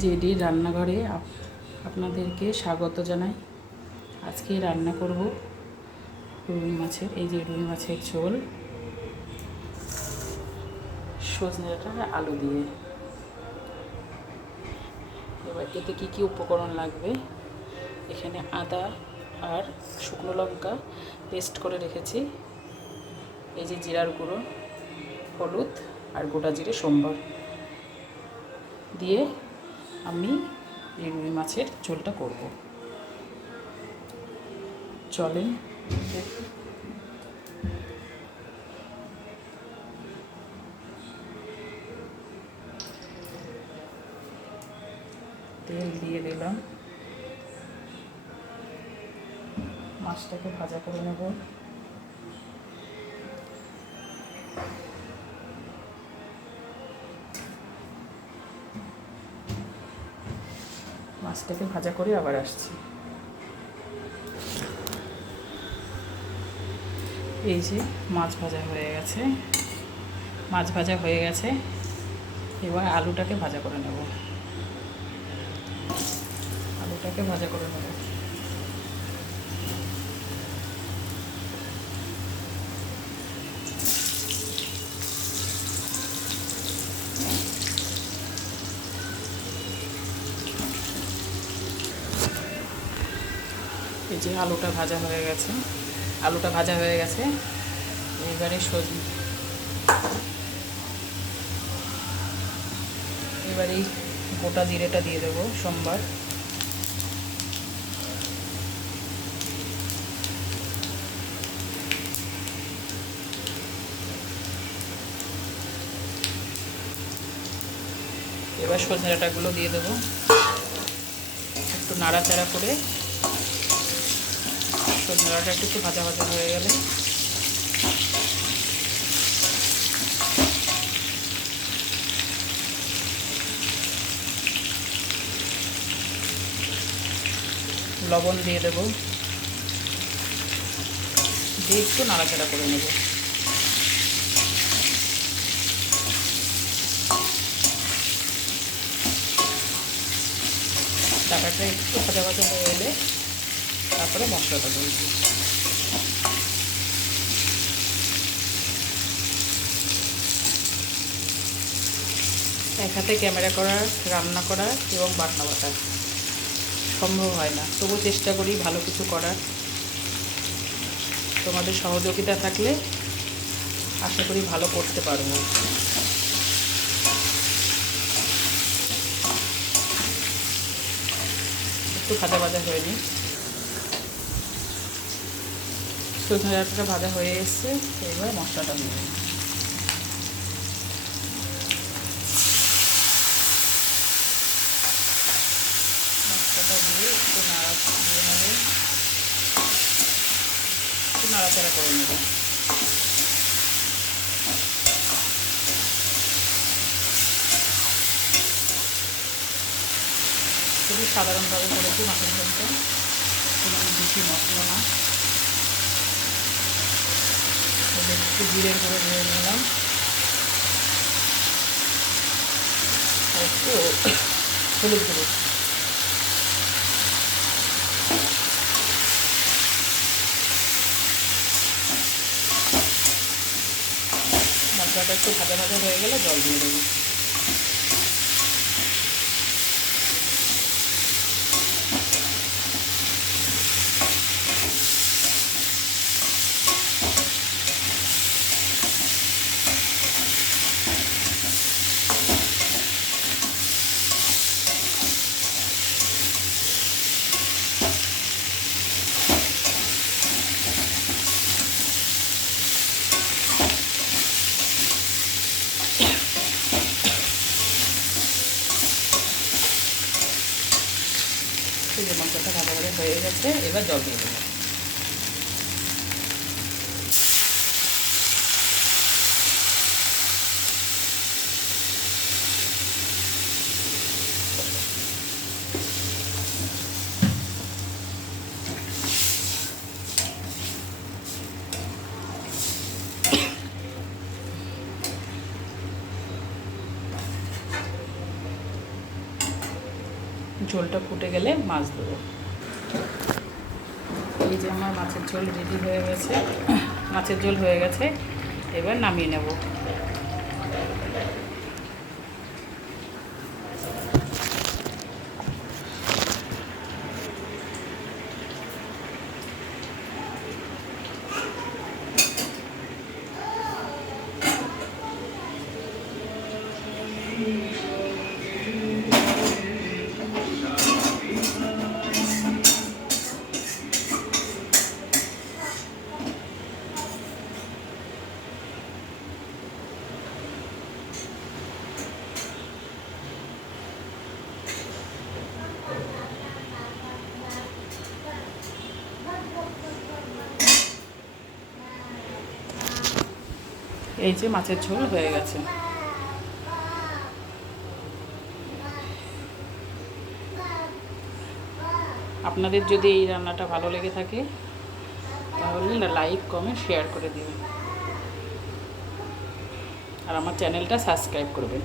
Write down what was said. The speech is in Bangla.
জেডি রান্নাঘরে আপনাদেরকে স্বাগত জানাই। আজকে রান্না করব রুই মাছের, এই যে রুই মাছের ঝোল সজনে ডাঁটা আলু দিয়ে। এবার এতে কী কী উপকরণ লাগবে, এখানে আদা আর শুকনো লঙ্কা পেস্ট করে রেখেছি, এই যে জিরার গুঁড়ো, হলুদ আর গোটা জিরে সম্বার দিয়ে আমি এই রুই মাছের ঝোলটা করব। চলেন। তেল দিয়ে দিলাম, মাছটাকে ভাজা করে নেব। মাছটাকে ভাজা করে আবার আসছি। এই যে মাছ ভাজা হয়ে গেছে, মাছ ভাজা হয়ে গেছে। এবার আলুটাকে ভাজা করে নেব, আলুটাকে ভাজা করে নেব। এই যে আলুটা ভাজা হয়ে গেছে, আলুটা ভাজা হয়ে গেছে। এবারে এবারে গোটা জিরেটা দিয়ে দেবো সোমবার। এবার সজনে ডাঁটাগুলো দিয়ে দেবো, একটু নাড়াচাড়া করে সজনে ডাঁটা একটু ভাজা ভাজা হয়ে গেলে লবণ দিয়ে দেবো, দিয়ে একটু নাড়াচাড়া করে নেব। ডাঁটাটা একটু ভাজা ভাজা হয়ে এলে তারপরে মশলাটা দেবো। এক হাতে ক্যামেরা করা, রান্না করা এবং বাটনা বাটা সম্ভব হয় না, তবু চেষ্টা করি ভালো কিছু করার। তোমাদের সহযোগিতা থাকলে আশা করি ভালো করতে পারবো। একটু ভাজা ভাজা হয়নি, সজনে ডাঁটাটা ভাজা হয়ে এসছে। এবার মশলাটা দিয়ে মশলাটা দিয়ে একটু নাড়াচাড়া করে নেব। খুবই সাধারণভাবে করেছি মাছের ঝোলটা, কোনো বেশি মশলা না। একটু জিরের গুঁড়ো দিয়ে নিলাম, একটু হলুদ গুঁড়ো। মশলাটা একটু ভাজা ভাজা হয়ে গেলে জল দিয়ে দেবো। এই যে মশলাটা ভাজা ভাজা হয়ে গেছে, এবার জল দিয়ে দেবো। ঝোলটা ফুটে গেলে মাছ দেবো। এই যে আমার মাছের ঝোল রেডি হয়ে গেছে, মাছের ঝোল হয়ে গেছে, এবার নামিয়ে নেব। এই যে মাছের ঝোল হয়ে গেছে। আপনাদের যদি এই রান্নাটা ভালো লেগে থাকে তাহলে লাইক কমেন্ট শেয়ার করে দিবেন আর আমার চ্যানেলটা সাবস্ক্রাইব করবেন।